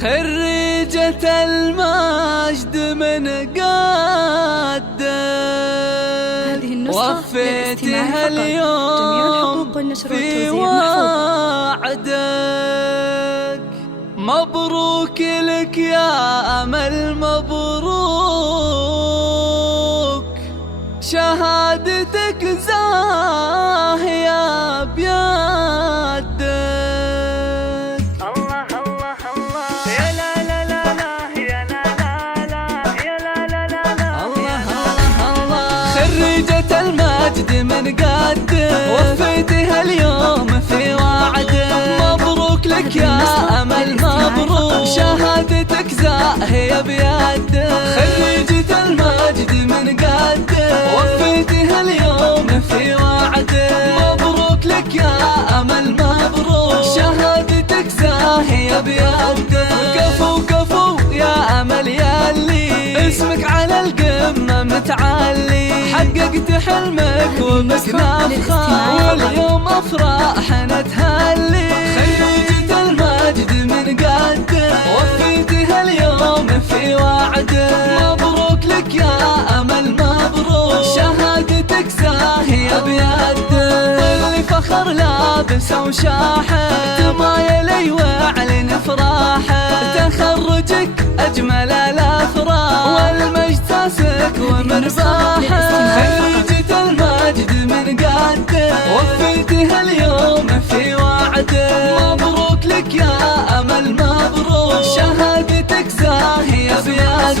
خريجة المجد من قدك وفيتها اليوم في وعدك. مبروك لك يا أمل مبروك، شهادتك زاهية بيدك. الله الله الله يا لا لا لا لا يا لا لا لا يا لا لا لا لا الله الله الله. خريجة المجد من قدك وفيتها اليوم في وعدك. مبروك لك يا أمل مبروك، شهادتك زاهية بيدك. خريجة المجد من قدك وفيتها اليوم في وعدك. مبروك لك يا أمل مبروك، شهادتك زاهية بيدك. كفو كفو يا أمل ياللي اسمك على القمة متعلي، حققت حلمك وبك نفخر واليوم أفراحنا تهلي. خريجة المجد من قدك وفيتها اليوم في وعدك. مبروك لك يا أمل مبروك، شهادتك زاهية بيدك. اللي فخر لابسه وشاحن تمايل ويعلن فرحه، تخرجك أجمل الأفراح والمجد ساسك ومرباحه. خريجة المجد من قدك وفيتها اليوم في وعدك. مبروك لك يا أمل مبروك، شهادتك زاهية بيدك.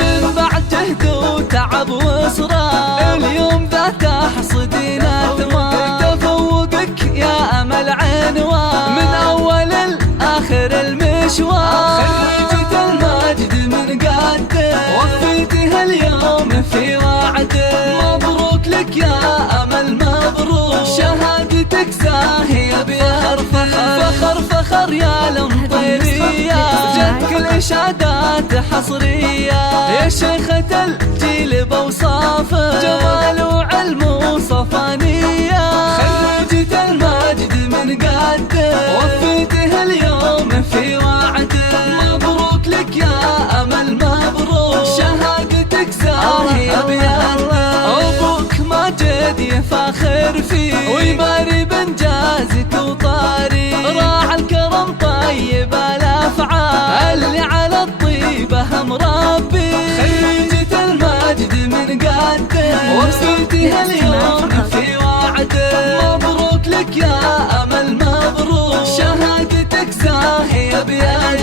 من بعد جهد وتعب وإصرار اليوم ذا تحصدين ثمار. تفوقك يا أمل عنوان من أول لآخر المشوار. خريجة المجد من قدك وفيتها اليوم في وعدك. مبروك لك يا أمل مبروك، شهادتك زاهية بيدك. فخر فخر يا المطيرية، جتك الإشادات حصرية يا شيخة الجيل بوصافه، جمال وعلم وصفانية. خريجة المجد من قدك وفيتها اليوم في وعدك. مبروك لك يا أمل مبروك، شهادتك زاهية بيدك. أبوك ماجد يفاخر فيك ويباري بإنجازك وطاري، راعى الكرم طيب الأفعال اللي على الطيبة مربي. خريجة المجد من قدك وفيتها اليوم في وعدك. مبروك لك يا أمل مبروك، شهادتك زاهية بيدك.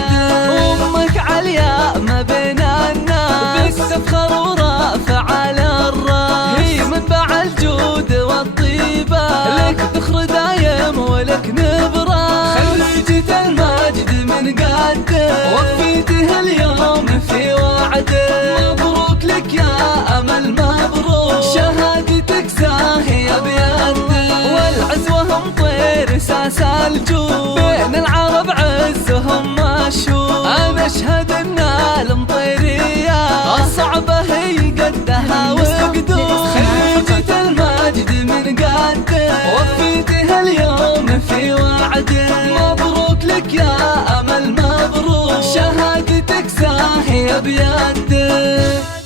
أمك عليا ما بين الناس بك تفخر ورافع على الراس، هي منبع الجود والطيبة لك ذخر دايم ولك نبراس. خريجة المجد من قدك وفيتها اليوم في وعدك. مبروك لك يا أمل مبروك، شهادتك زاهية بيدك. والعزوة هم طير ساس الجود بين العرب عزهم مشهور. أنا أشهد أن المطيرية الصعبة هي قدها وقدور. خريجة المجد من قدك وفيتها اليوم في وعدك. مبروك لك يا أمل مبروك، شهادتك زاهية بيدك.